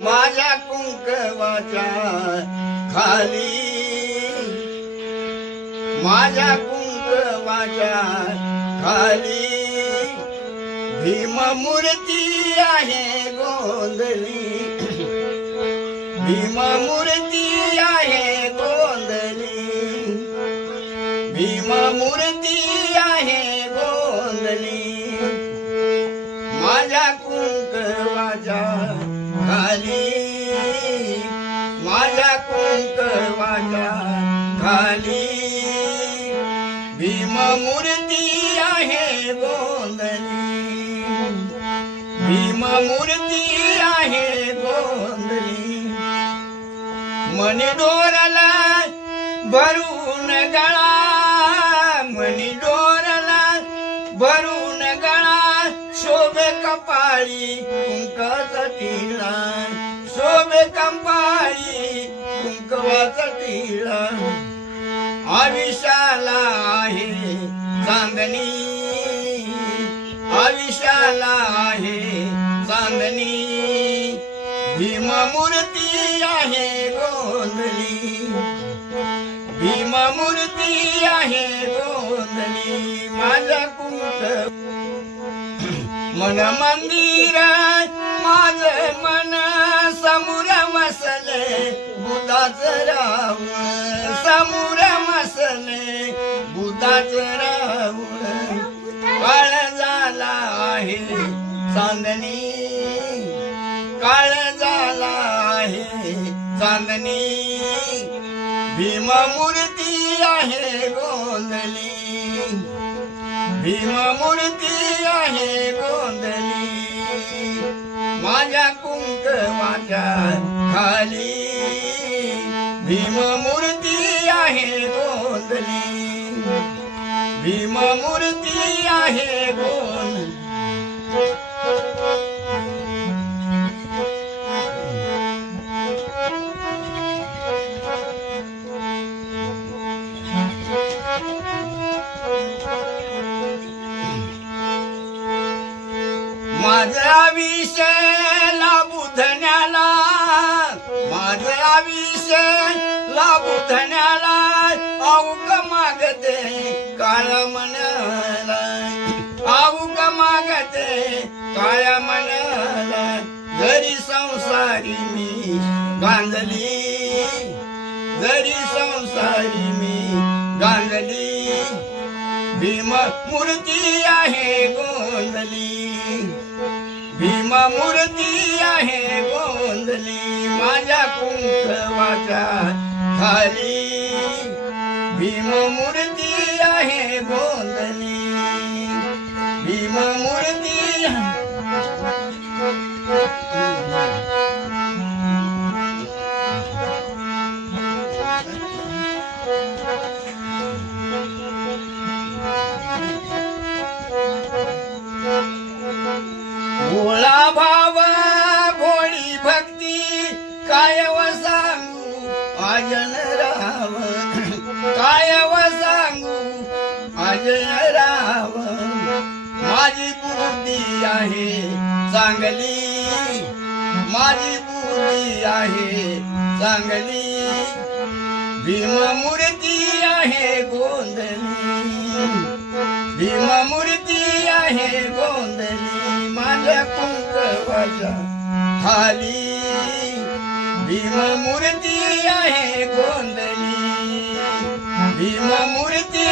माझ्या कुंकवाच्या खाली, माझ्या कुंकवाच्या खाली भीममूर्ती आहे गोंधली, भीममूर्ती आहे गोंधली, भीममूर्ती आहे गोंधली। माझ्या कुंकवाच्या खाली, माझ्या कुंकवाच्या खाली भीममूर्ती आहे गोंधली, भीममूर्ती आहे गोंधली। मणी डोरला भरून गळा, मणी डोरला भरून गळा, शोभे कपाळी कुंकवाचा टिळा, शोभे कपाळी कुंकवाचा टिळा। आयुष्याला आहे चांदणी, आयुष्याला आहे चांदणी, भीममूर्ती आहे गोंधली, भीममूर्ती आहे गोंधली। माझ्या कुंक मन मंदिर माझे मन समोर मसले बुधाचं रावण, समोर मसले बुधाचं रावण। काळ झाला आहे चांदणी, काळ झाला आहे चांदणी, भीममूर्ती आहे गोंधली, भीममूर्ती आहे गोंधली। माझ्या कुंकवाच्या खाली भीममूर्ती आहे गोंधली, भीममूर्ती आहे गोंधली। माझा विषय लाभुधण्याला, माझा विषय लाभुधण्याला अवक मागते काळ मनाला, अवक मागते काळ मनाला। जरी संसारी मी गांधली, जरी संसारी मी गांधली, भीममूर्ती आहे गोंधली, भीममूर्ती आहे गोंधली। माझ्या कुंकवाच्या खाली भीममूर्ती आहे गोंधली, भीममूर्ती। भोळा भाव भोळी भक्ती काय व सांगू अजन राव, काय व सांगू अजन राव। माझी बुद्धी आहे चांगली, माझी बुद्धी आहे चांगली, भीममूर्ती आहे गोंधली, भीममूर्ती आहे गोंधली। माझ्या कुंकवाच्या खाली भीममूर्ती आहे गोंधली, भीममूर्ती।